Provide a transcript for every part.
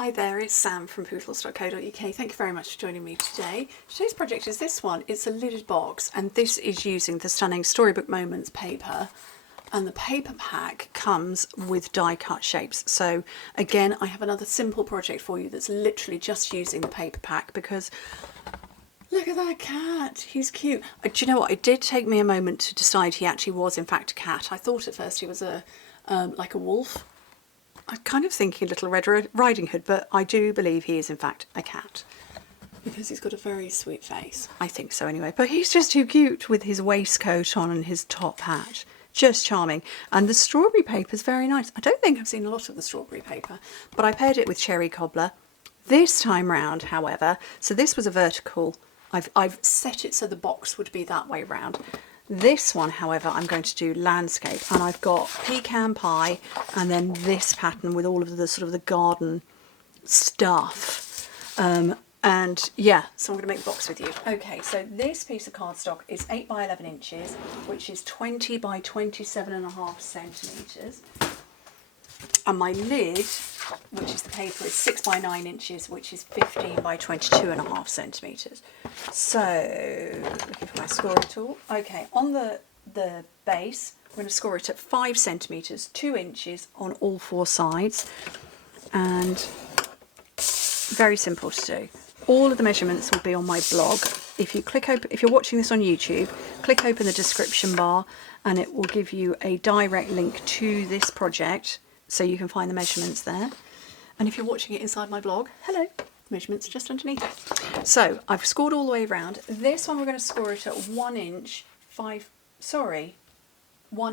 Hi there, it's Sam from Pootles.co.uk. Thank you very much for joining me today. Today's project is this one. It's a lidded box, and this is using the stunning Storybook Moments paper. And the paper pack comes with die cut shapes. So again, I have another simple project for you that's literally just using the paper pack because look at that cat, he's cute. Do you know what, it did take me a moment to decide he actually was in fact a cat. I thought at first he was like a wolf. I'm kind of thinking Little Red Riding Hood, but I do believe he is in fact a cat because he's got a very sweet face. I think so anyway, but he's just too cute with his waistcoat on and his top hat. Just charming. And the strawberry paper is very nice. I don't think I've seen a lot of the strawberry paper, but I paired it with cherry cobbler. This time round, however, so this was a vertical. I've set it so the box would be that way round. This one, however, I'm going to do landscape, and I've got pecan pie and then this pattern with all of the sort of the garden stuff. And yeah, so I'm going to make the box with you. Okay, so this piece of cardstock is 8 by 11 inches, which is 20 by 27.5 centimetres. And my lid, which is the paper, is 6 by 9 inches, which is 15 by 22.5 centimetres. So, looking for my scoring tool. Okay, on the base, I'm going to score it at 5 centimetres, 2 inches on all 4 sides. And very simple to do. All of the measurements will be on my blog. If you click open, if you're watching this on YouTube, click open the description bar and it will give you a direct link to this project so you can find the measurements there. And if you're watching it inside my blog, hello, measurements are just underneath it. So I've scored all the way around. This one we're going to score it at 1 inch, 1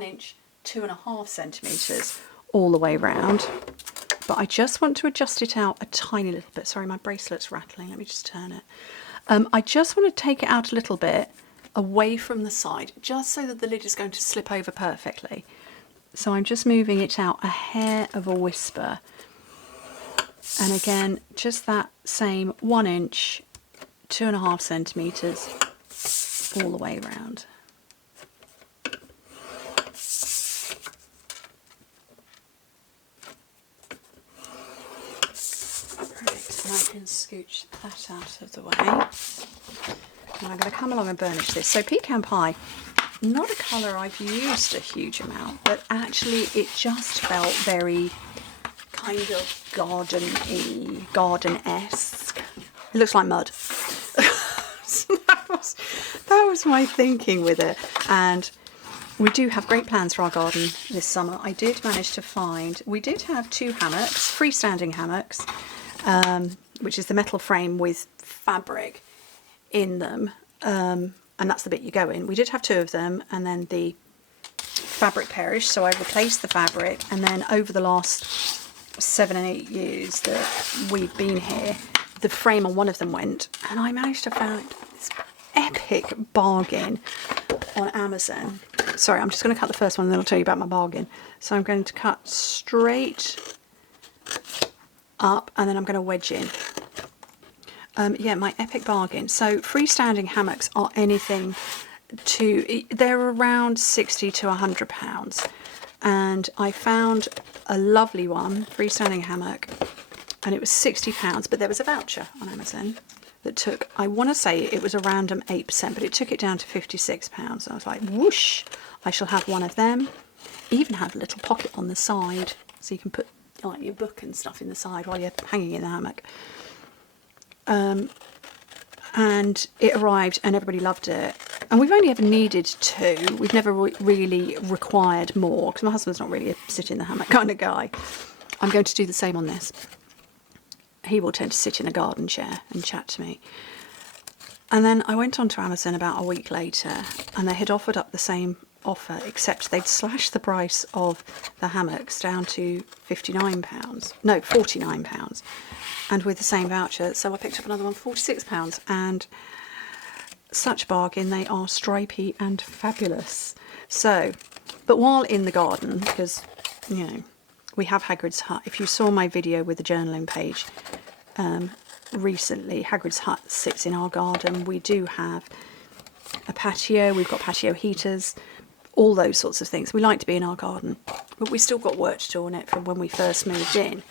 inch, 2.5 centimetres all the way round. But I just want to adjust it out a tiny little bit. Sorry, my bracelet's rattling. Let me just turn it. I just want to take it out a little bit away from the side, just so that the lid is going to slip over perfectly. So I'm just moving it out a hair of a whisper. And again, just that same 1 inch, 2.5 centimetres all the way around. And I can scooch that out of the way. And I'm going to come along and burnish this. So pecan pie, not a colour I've used a huge amount, but actually it just felt very kind of garden-y, garden-esque. It looks like mud. So that was my thinking with it. And we do have great plans for our garden this summer. I did manage to find, we did have 2 hammocks, freestanding hammocks, which is the metal frame with fabric in them, and that's the bit you go in. We did have 2 of them, and then the fabric perished, so I replaced the fabric, and then over the last 7 and 8 years that we've been here, the frame on one of them went, and I managed to find this epic bargain on Amazon. Sorry, I'm just going to cut the first one and then I'll tell you about my bargain. So I'm going to cut straight up and then I'm going to wedge in. Yeah, my epic bargain. So freestanding hammocks are anything to, they're around 60 to 100 pounds. And I found a lovely one, freestanding hammock, and it was 60 pounds, but there was a voucher on Amazon that took, I want to say it was a random 8%, but it took it down to 56 pounds. I was like, whoosh, I shall have one of them. Even had a little pocket on the side, so you can put like your book and stuff in the side while you're hanging in the hammock. And it arrived and everybody loved it. And we've only ever needed 2. We've never really required more because my husband's not really a sit in the hammock kind of guy. I'm going to do the same on this. He will tend to sit in a garden chair and chat to me. And then I went on to Amazon about a week later and they had offered up the same offer, except they'd slashed the price of the hammocks down to £49. No, £49. And with the same voucher, so I picked up another one for £46. And such a bargain, they are stripy and fabulous. So, but while in the garden, because, you know, we have Hagrid's Hut. If you saw my video with the journaling page recently, Hagrid's Hut sits in our garden. We do have a patio, we've got patio heaters, all those sorts of things. We like to be in our garden, but we still got work to do on it from when we first moved in.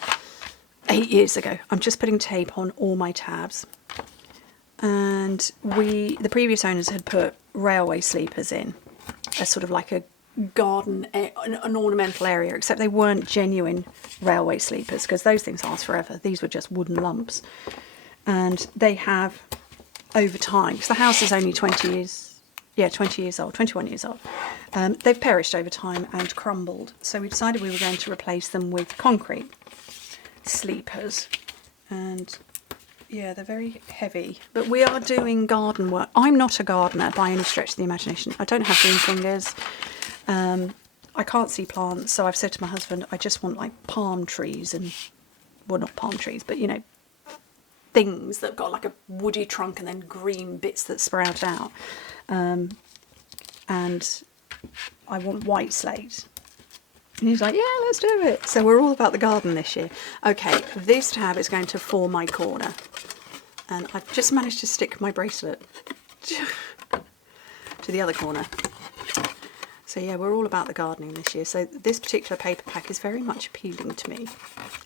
8 years ago. I'm just putting tape on all my tabs. And the previous owners had put railway sleepers in as sort of like a garden, an ornamental area, except they weren't genuine railway sleepers because those things last forever. These were just wooden lumps. And they have, over time, because the house is only 20 years old, 21 years old, they've perished over time and crumbled. So we decided we were going to replace them with concrete sleepers. And yeah, they're very heavy. But we are doing garden work. I'm not a gardener by any stretch of the imagination. I don't have green fingers. I can't see plants, so I've said to my husband, I just want like palm trees and, well, not palm trees, but you know, things that have got like a woody trunk and then green bits that sprout out. And I want white slate. And he's like, yeah, let's do it. So we're all about the garden this year. Okay, this tab is going to form my corner. And I've just managed to stick my bracelet to the other corner. So yeah, we're all about the gardening this year. So this particular paper pack is very much appealing to me.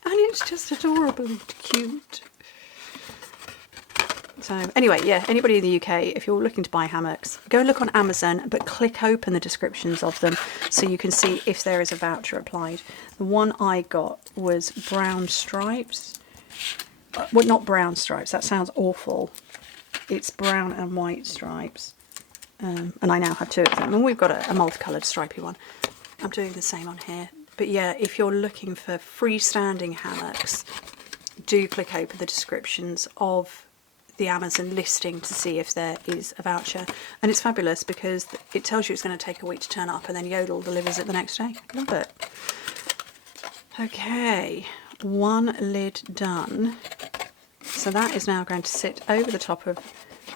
And it's just adorable and cute. So anyway, yeah, anybody in the UK, if you're looking to buy hammocks, go and look on Amazon, but click open the descriptions of them so you can see if there is a voucher applied. The one I got was brown stripes. Well, not brown stripes, that sounds awful. It's brown and white stripes. And I now have 2 of them. And we've got a multicoloured stripy one. I'm doing the same on here. But yeah, if you're looking for freestanding hammocks, do click open the descriptions of the Amazon listing to see if there is a voucher. And it's fabulous because it tells you it's going to take a week to turn up and then Yodel delivers it the next day. Love it. Okay, one lid done. So that is now going to sit over the top of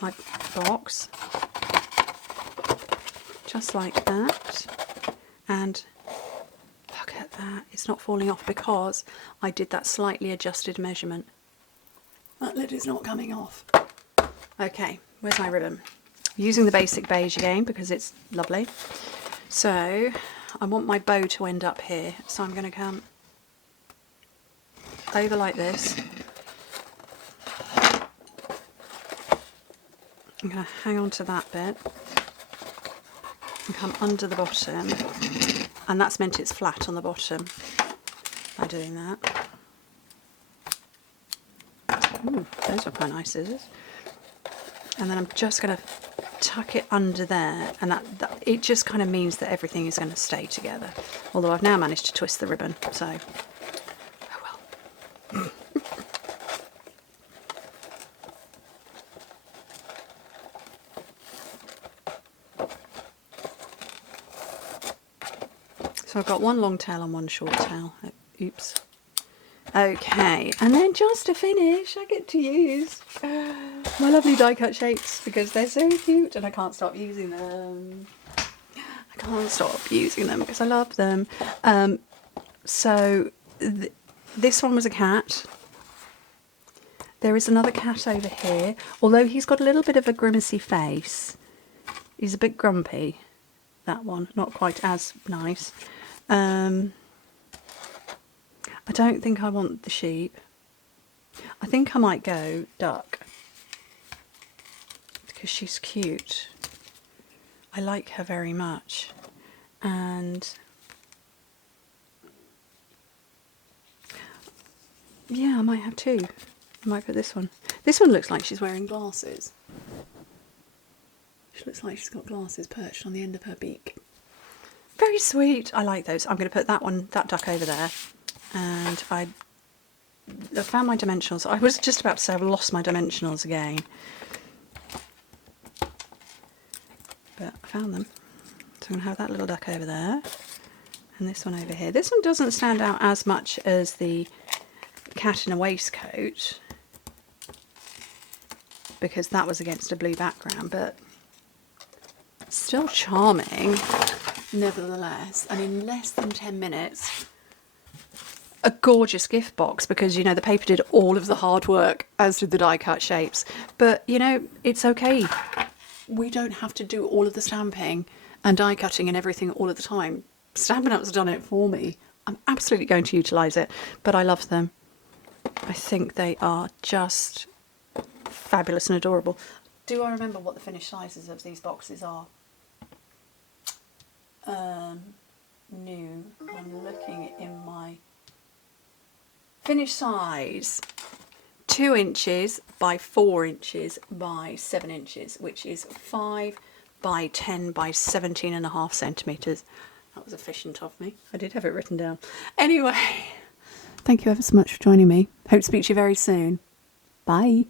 my box. Just like that. And look at that. It's not falling off because I did that slightly adjusted measurement. That lid is not coming off. Okay, where's my ribbon? Using the basic beige again because it's lovely. So I want my bow to end up here. So I'm going to come over like this. I'm going to hang on to that bit and come under the bottom. And that's meant it's flat on the bottom by doing that. Ooh, those are quite nice scissors. And then I'm just going to tuck it under there, and that it just kind of means that everything is going to stay together. Although I've now managed to twist the ribbon, so oh well. So I've got one long tail and one short tail. Oops. Okay, and then just to finish, I get to use my lovely die cut shapes because they're so cute and I can't stop using them. I can't stop using them because I love them. So this one was a cat. There is another cat over here, although he's got a little bit of a grimacy face. He's a bit grumpy, that one, not quite as nice. I don't think I want the sheep. I think I might go duck because she's cute. I like her very much. And yeah, I might have 2. I might put this one. This one looks like she's wearing glasses. She looks like she's got glasses perched on the end of her beak. Very sweet. I like those. I'm going to put that duck over there. And I found my dimensionals. I was just about to say I've lost my dimensionals again. But I found them. So I'm going to have that little duck over there. And this one over here. This one doesn't stand out as much as the cat in a waistcoat, because that was against a blue background, but still charming nevertheless. And in less than 10 minutes, a gorgeous gift box, because, you know, the paper did all of the hard work, as did the die cut shapes. But, you know, it's okay. We don't have to do all of the stamping and die cutting and everything all of the time. Stampin' Up's done it for me. I'm absolutely going to utilise it, but I love them. I think they are just fabulous and adorable. Do I remember what the finished sizes of these boxes are? No, I'm looking in my finished size. 2 inches by 4 inches by 7 inches, which is 5 by 10 by 17.5 centimetres. That was efficient of me. I did have it written down. Anyway, thank you ever so much for joining me. Hope to speak to you very soon. Bye.